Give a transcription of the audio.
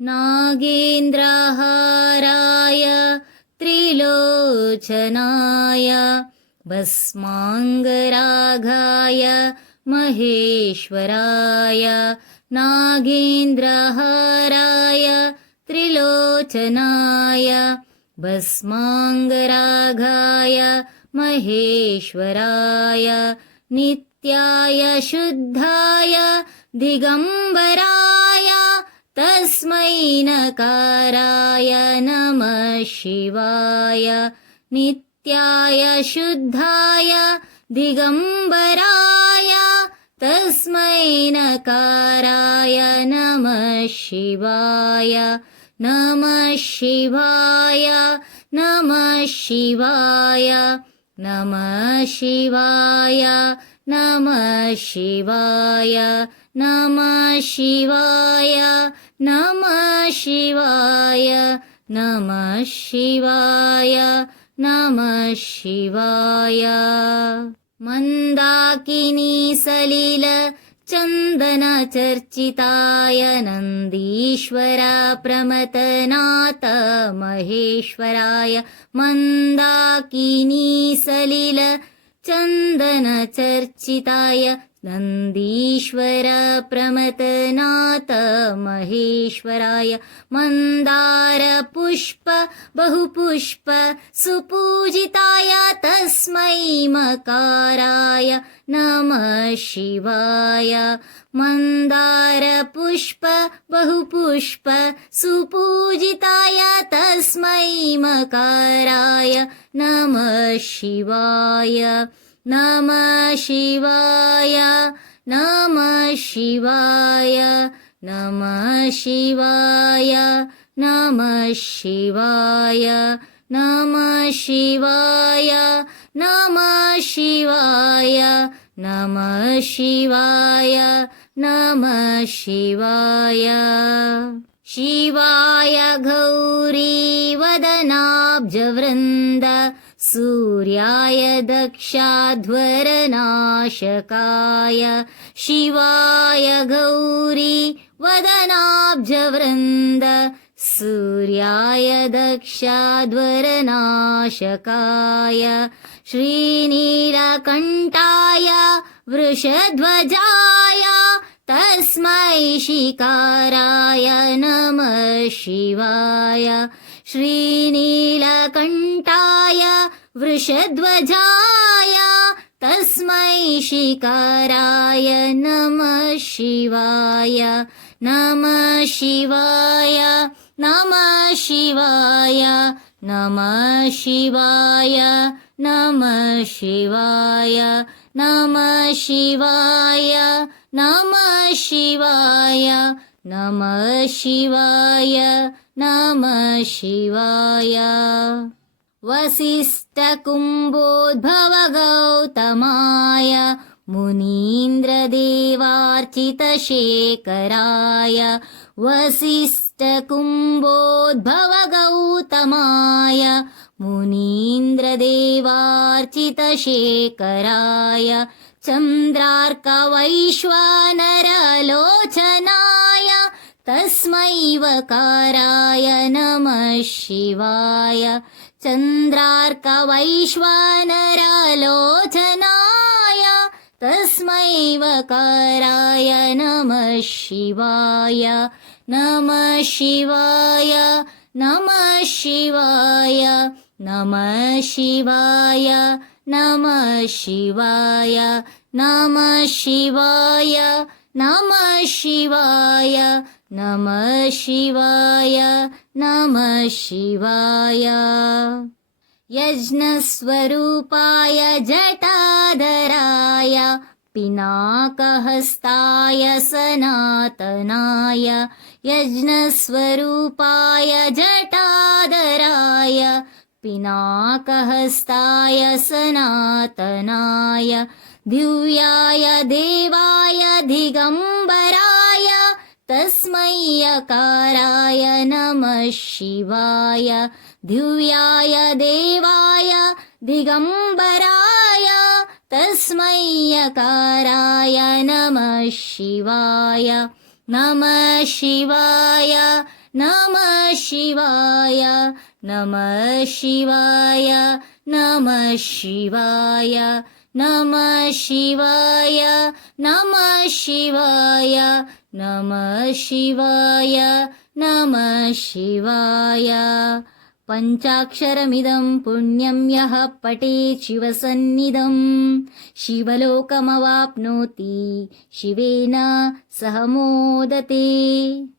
नागेन्द्रहाराय त्रिलोचनाय भस्माङ्गरागाय महेश्वराय नागेन्द्रहाराय त्रिलोचनाय भस्माङ्गरागाय महेश्वराय नित्याय शुद्धाय दिगम्बराय तस्मै नकाराय नमः शिवाय नित्याय शुद्धाय दिगम्बराय तस्मै नकाराय नमः शिवाय नमः शिवाय नमः शिवाय नमः शिवाय नमः शिवाय नमः शिवाय नमः शिवाय नमः शिवाय नमः शिवाय मन्दाकिनी सलिल चन्दन चर्चिताय नन्दीश्वर प्रमथनाथ महेश्वराय मन्दाकिनी सलिल चन्दन चर्चिताय नन्दीश्वर प्रमथनाथ महेश्वराय मन्दार पुष्प बहुपुष्प सुपूजिताय तस्मै मकाराय नमः शिवाय मन्दार पुष्प बहुपुष्प सुपूजिताय तस्मै मकाराय नमः शिवाय नमः शिवाय नमः शिवाय नमः शिवाय नमः शिवाय नमः शिवाय नमः शिवाय नमः शिवाय नमः शिवाय शिवाय गौरी वदनाब्जवृन्द सूर्याय दक्षाध्वरनाशकाय शिवाय गौरी वदनाब्जवृन्द सूर्याय दक्षाध्वरनाशकाय श्रीनीलकण्ठाय वृषध्वजाय तस्मै शिकाराय नमः शिवाय श्रीनीलकण्ठाय वृषध्वजाय तस्मै शिकाराय नमः शिवाय नमः शिवाय नमः शिवाय नमः शिवाय नमः शिवाय नमः शिवाय नमः शिवाय नमः शिवाय नमः शिवाय वसिष्ठकुम्भोद्भव गौतमाय मुनीन्द्रदेवार्चितशेखराय वसिष्ठकुम्भोद्भव गौतमाय मुनीन्द्रदेवार्चितशेखराय चन्द्रार्कवैश्वानरलोचनाय तस्मै वकाराय नमः शिवाय चन्द्रार्कवैश्वानरलोचनाय तस्मै वकाराय नमः शिवाय नमः शिवाय नमः शिवाय नमः शिवाय नमः शिवाय नमः शिवाय नमः शिवाय नमः शिवाय नमः शिवाय यज्ञस्वरूपाय जटाधराय पिनाकहस्ताय सनातनाय यज्ञस्वरूपाय जटाधराय पिनाकहस्ताय सनातनाय दिव्याय देवाय दिगम्बराय तस्मै यकाराय नमः शिवाय दिव्याय देवाय दिगम्बराय तस्मै यकाराय नमः शिवाय नमः शिवाय नमः शिवाय नमः शिवाय नमः शिवाय नमः शिवाय नमः शिवाय नमः शिवाय नमः शिवाय पञ्चाक्षरमिदं पुण्यं यः पठेत् शिवसन्निधं शिवलोकमवाप्नोति शिवेन सह मोदते।